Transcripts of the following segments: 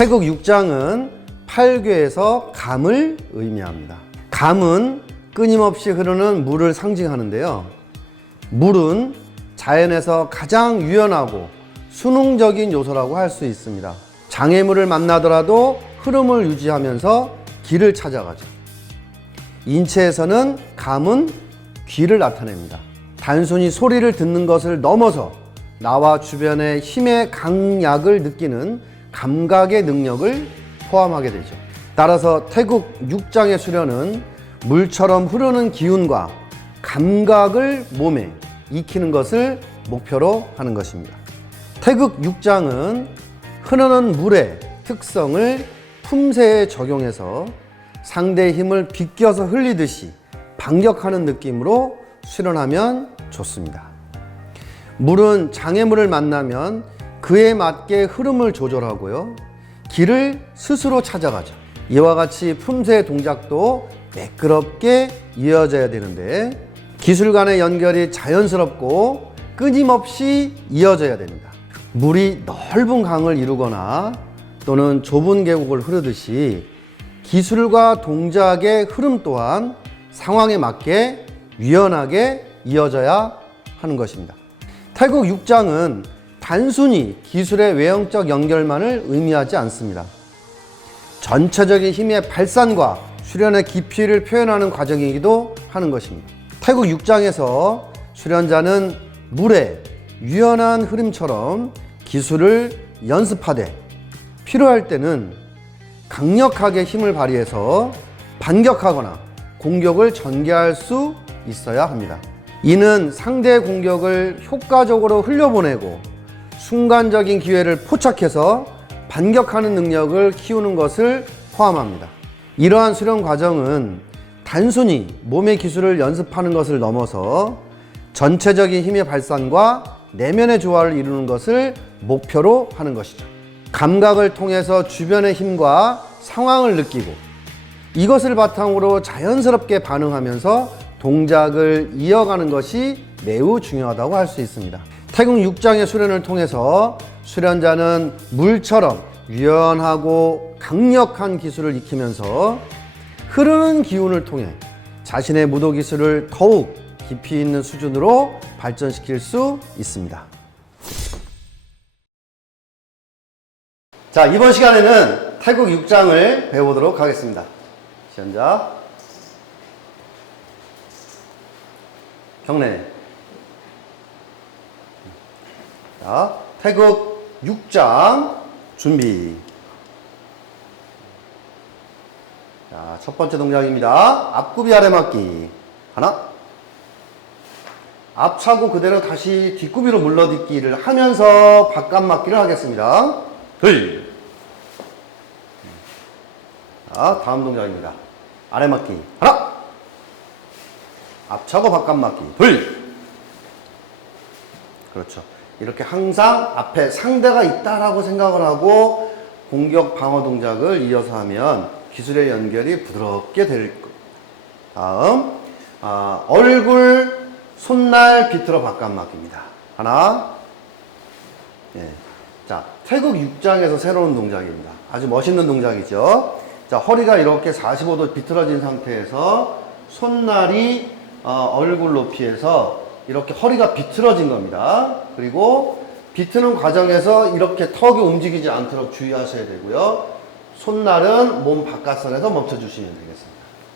태국 육장은 팔괘에서 감을 의미합니다. 감은 끊임없이 흐르는 물을 상징하는데요. 물은 자연에서 가장 유연하고 순응적인 요소라고 할 수 있습니다. 장애물을 만나더라도 흐름을 유지하면서 길을 찾아가죠. 인체에서는 감은 귀를 나타냅니다. 단순히 소리를 듣는 것을 넘어서 나와 주변의 힘의 강약을 느끼는 감각의 능력을 포함하게 되죠. 따라서 태국 육장의 수련은 물처럼 흐르는 기운과 감각을 몸에 익히는 것을 목표로 하는 것입니다. 태국 육장은 흐르는 물의 특성을 품새에 적용해서 상대의 힘을 비껴서 흘리듯이 반격하는 느낌으로 수련하면 좋습니다. 물은 장애물을 만나면 그에 맞게 흐름을 조절하고요. 길을 스스로 찾아가죠. 이와 같이 품새의 동작도 매끄럽게 이어져야 되는데 기술 간의 연결이 자연스럽고 끊임없이 이어져야 됩니다. 물이 넓은 강을 이루거나 또는 좁은 계곡을 흐르듯이 기술과 동작의 흐름 또한 상황에 맞게 유연하게 이어져야 하는 것입니다. 태국 육장은 단순히 기술의 외형적 연결만을 의미하지 않습니다. 전체적인 힘의 발산과 수련의 깊이를 표현하는 과정이기도 하는 것입니다. 태국 육장에서 수련자는 물의 유연한 흐름처럼 기술을 연습하되 필요할 때는 강력하게 힘을 발휘해서 반격하거나 공격을 전개할 수 있어야 합니다. 이는 상대의 공격을 효과적으로 흘려보내고 순간적인 기회를 포착해서 반격하는 능력을 키우는 것을 포함합니다. 이러한 수련 과정은 단순히 몸의 기술을 연습하는 것을 넘어서 전체적인 힘의 발산과 내면의 조화를 이루는 것을 목표로 하는 것이죠. 감각을 통해서 주변의 힘과 상황을 느끼고 이것을 바탕으로 자연스럽게 반응하면서 동작을 이어가는 것이 매우 중요하다고 할 수 있습니다. 태국 육장의 수련을 통해서 수련자는 물처럼 유연하고 강력한 기술을 익히면서 흐르는 기운을 통해 자신의 무도 기술을 더욱 깊이 있는 수준으로 발전시킬 수 있습니다. 자, 이번 시간에는 태국 육장을 배워보도록 하겠습니다. 시연자 경례. 자, 태국 육장 준비. 자, 첫 번째 동작입니다. 앞굽이 아래 맞기. 하나. 앞차고 그대로 다시 뒷굽이로 물러딛기를 하면서 바깥 맞기를 하겠습니다. 둘. 자, 다음 동작입니다. 아래 맞기. 하나. 앞차고 바깥 맞기. 둘. 그렇죠. 이렇게 항상 앞에 상대가 있다라고 생각을 하고 공격 방어 동작을 이어서 하면 기술의 연결이 부드럽게 될 거예요. 다음, 얼굴, 손날 비틀어 바깥 맞기입니다. 하나. 예. 자, 태국 육장에서 새로운 동작입니다. 아주 멋있는 동작이죠. 자, 허리가 이렇게 45도 비틀어진 상태에서 손날이 얼굴 높이에서 이렇게 허리가 비틀어진 겁니다. 그리고 비트는 과정에서 이렇게 턱이 움직이지 않도록 주의하셔야 되고요. 손날은 몸 바깥선에서 멈춰주시면 되겠습니다.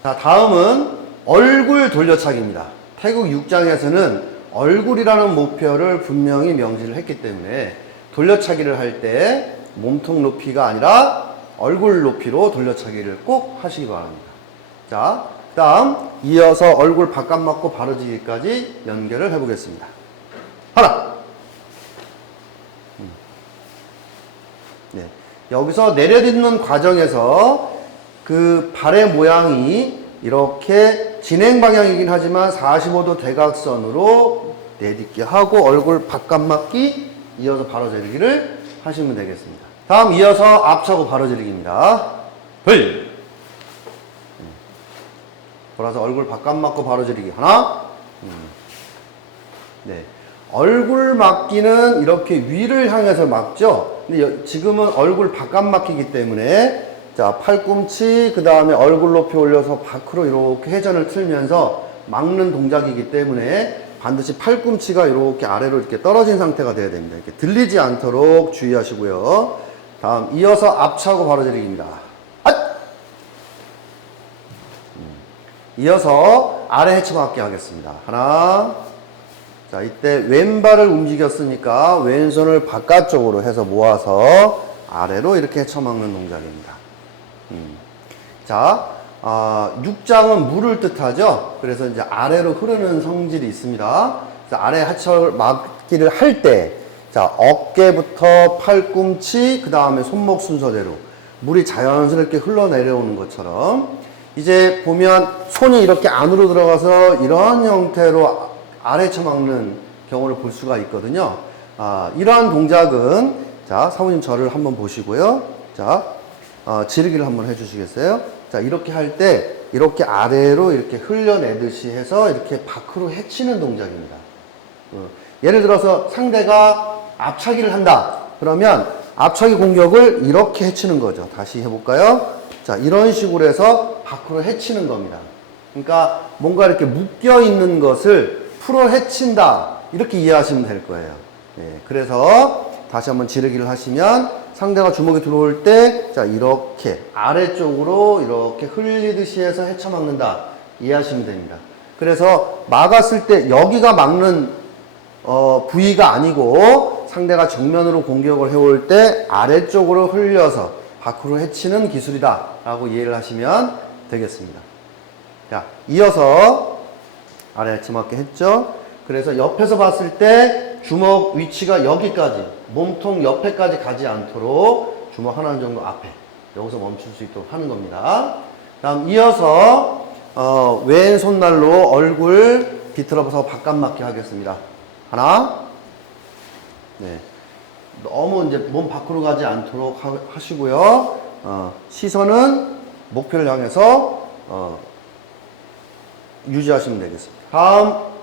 자, 다음은 얼굴 돌려차기입니다. 태국 육장에서는 얼굴이라는 목표를 분명히 명시를 했기 때문에 돌려차기를 할 때 몸통 높이가 아니라 얼굴 높이로 돌려차기를 꼭 하시기 바랍니다. 자, 그 다음 이어서 얼굴 바깥 맞고 바로지기까지 연결을 해보겠습니다. 하나. 네. 여기서 내려딛는 과정에서 그 발의 모양이 이렇게 진행 방향이긴 하지만 45도 대각선으로 내딛게 하고 얼굴 바깥 맞기 이어서 바로 재르기를 하시면 되겠습니다. 다음 이어서 앞차고 바로 재르기입니다. 둘. 돌아서 얼굴 바깥 맞고 바로 재르기. 하나. 네. 얼굴 막기는 이렇게 위를 향해서 막죠. 근데 지금은 얼굴 바깥 막히기 때문에 자, 팔꿈치 그 다음에 얼굴 높이 올려서 밖으로 이렇게 회전을 틀면서 막는 동작이기 때문에 반드시 팔꿈치가 이렇게 아래로 이렇게 떨어진 상태가 돼야 됩니다. 이렇게 들리지 않도록 주의하시고요. 다음 이어서 앞차고 바로 제리기입니다. 이어서 아래 헤쳐맞기 하겠습니다. 하나. 자, 이때 왼발을 움직였으니까 왼손을 바깥쪽으로 해서 모아서 아래로 이렇게 헤쳐막는 동작입니다. 자, 육장은 물을 뜻하죠. 그래서 이제 아래로 흐르는 성질이 있습니다. 그래서 아래 헤쳐막기를 할 때, 자, 어깨부터 팔꿈치, 그 다음에 손목 순서대로 물이 자연스럽게 흘러내려오는 것처럼 이제 보면 손이 이렇게 안으로 들어가서 이런 형태로 아래 쳐막는 경우를 볼 수가 있거든요. 이러한 동작은 자, 사모님 저를 한번 보시고요. 자, 지르기를 한번 해주시겠어요? 자, 이렇게 할 때 이렇게 아래로 이렇게 흘려내듯이 해서 이렇게 밖으로 헤치는 동작입니다. 예를 들어서 상대가 앞차기를 한다. 그러면 앞차기 공격을 이렇게 헤치는 거죠. 다시 해볼까요? 자, 이런 식으로 해서 밖으로 헤치는 겁니다. 그러니까 뭔가 이렇게 묶여 있는 것을 풀어 헤친다. 이렇게 이해하시면 될 거예요. 네, 그래서 다시 한번 지르기를 하시면 상대가 주먹이 들어올 때, 자, 이렇게 아래쪽으로 이렇게 흘리듯이 해서 헤쳐막는다. 이해하시면 됩니다. 그래서 막았을 때 여기가 막는 부위가 아니고 상대가 정면으로 공격을 해올 때 아래쪽으로 흘려서 밖으로 헤치는 기술이다 라고 이해를 하시면 되겠습니다. 자, 이어서 아래 헤쳐맞기 했죠. 그래서 옆에서 봤을 때 주먹 위치가 여기까지 몸통 옆에까지 가지 않도록 주먹 하나 정도 앞에 여기서 멈출 수 있도록 하는 겁니다. 다음 이어서 왼손날로 얼굴 비틀어서 바깥 맞게 하겠습니다. 하나. 네. 너무 이제 몸 밖으로 가지 않도록 하시고요. 시선은 목표를 향해서 유지하시면 되겠습니다. 다음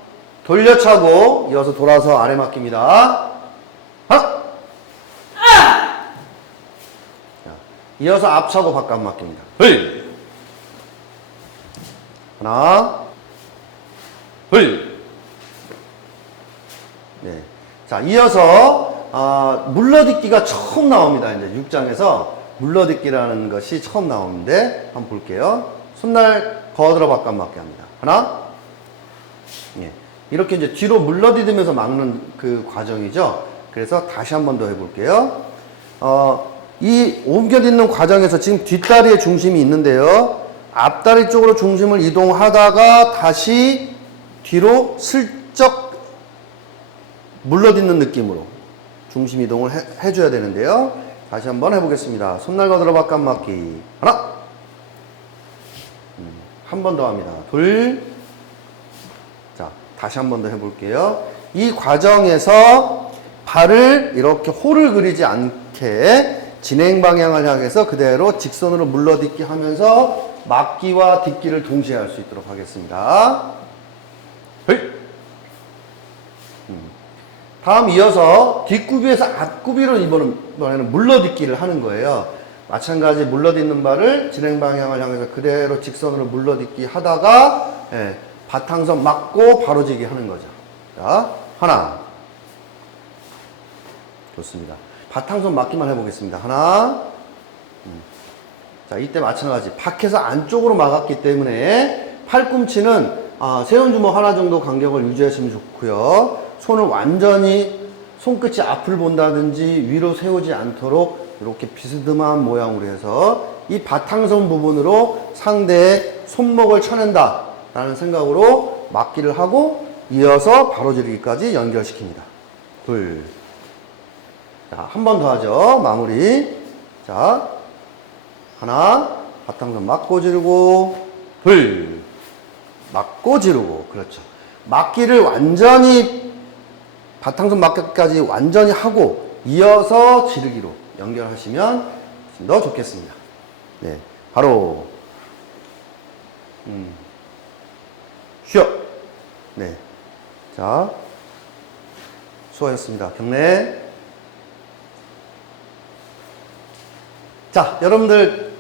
돌려차고 이어서 돌아서 아래 맡깁니다. 하나. 자, 이어서 앞차고 바깥 맡깁니다. 헐. 하나. 헐. 네. 자, 이어서 물러딛기가 처음 나옵니다. 이제 6장에서 물러딛기라는 것이 처음 나오는데 한번 볼게요. 손날 거들어 바깥 맞게 합니다. 하나. 예. 이렇게 이제 뒤로 물러디디면서 막는 그 과정이죠. 그래서 다시 한 번 더 해볼게요. 이 옮겨딛는 과정에서 지금 뒷다리에 중심이 있는데요. 앞다리 쪽으로 중심을 이동하다가 다시 뒤로 슬쩍 물러딛는 느낌으로 중심 이동을 해줘야 되는데요. 다시 한번 해보겠습니다. 손날 거들어 바깥 맞기. 하나. 한 번 더 합니다. 둘. 자, 다시 한 번 더 해볼게요. 이 과정에서 발을 이렇게 홀을 그리지 않게 진행 방향을 향해서 그대로 직선으로 물러딛기 하면서 막기와 딛기를 동시에 할 수 있도록 하겠습니다. 다음 이어서 뒷구비에서 앞구비로 이번에는 물러딛기를 하는 거예요. 마찬가지 물러딛는 발을 진행 방향을 향해서 그대로 직선으로 물러딛기 하다가 바탕선 맞고 바로지기 하는 거죠. 자, 하나. 좋습니다. 바탕선 맞기만 해보겠습니다. 하나. 자, 이때 마찬가지. 밖에서 안쪽으로 막았기 때문에 팔꿈치는 세운주먹 하나 정도 간격을 유지하시면 좋고요. 손을 완전히 손끝이 앞을 본다든지 위로 세우지 않도록 이렇게 비스듬한 모양으로 해서 이 바탕선 부분으로 상대의 손목을 쳐낸다 라는 생각으로 막기를 하고 이어서 바로 지르기까지 연결시킵니다. 둘. 자, 한 번 더 하죠. 마무리. 자, 하나. 바탕선 맞고 지르고. 둘. 맞고 지르고. 그렇죠. 막기를 완전히 바탕선 막기까지 완전히 하고 이어서 지르기로 연결하시면 더 좋겠습니다. 네, 바로 쉬어. 네, 자 수고하셨습니다. 경례. 자, 여러분들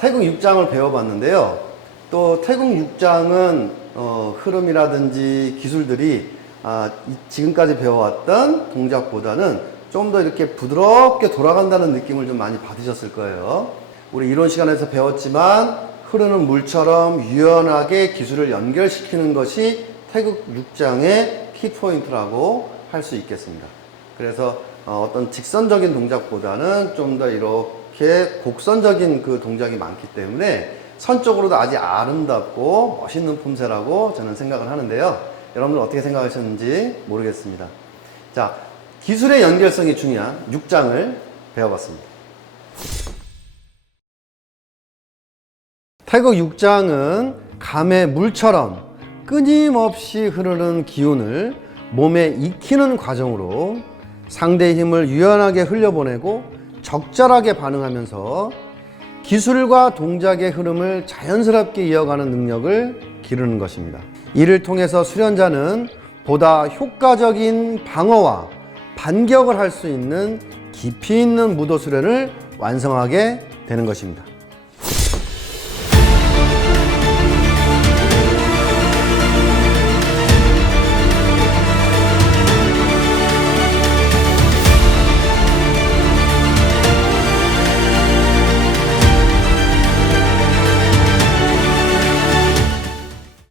태국 6장을 배워봤는데요. 또 태국 6장은 흐름이라든지 기술들이 지금까지 배워왔던 동작보다는 좀 더 이렇게 부드럽게 돌아간다는 느낌을 좀 많이 받으셨을 거예요. 우리 이론 시간에서 배웠지만 흐르는 물처럼 유연하게 기술을 연결시키는 것이 태국 6장의 키포인트라고 할 수 있겠습니다. 그래서 어떤 직선적인 동작보다는 좀 더 이렇게 곡선적인 그 동작이 많기 때문에 선적으로도 아주 아름답고 멋있는 품새라고 저는 생각을 하는데요. 여러분들 어떻게 생각하셨는지 모르겠습니다. 자, 기술의 연결성이 중요한 6장을 배워봤습니다. 태국 6장은 감의 물처럼 끊임없이 흐르는 기운을 몸에 익히는 과정으로 상대의 힘을 유연하게 흘려보내고 적절하게 반응하면서 기술과 동작의 흐름을 자연스럽게 이어가는 능력을 기르는 것입니다. 이를 통해서 수련자는 보다 효과적인 방어와 반격을 할 수 있는 깊이 있는 무도 수련을 완성하게 되는 것입니다.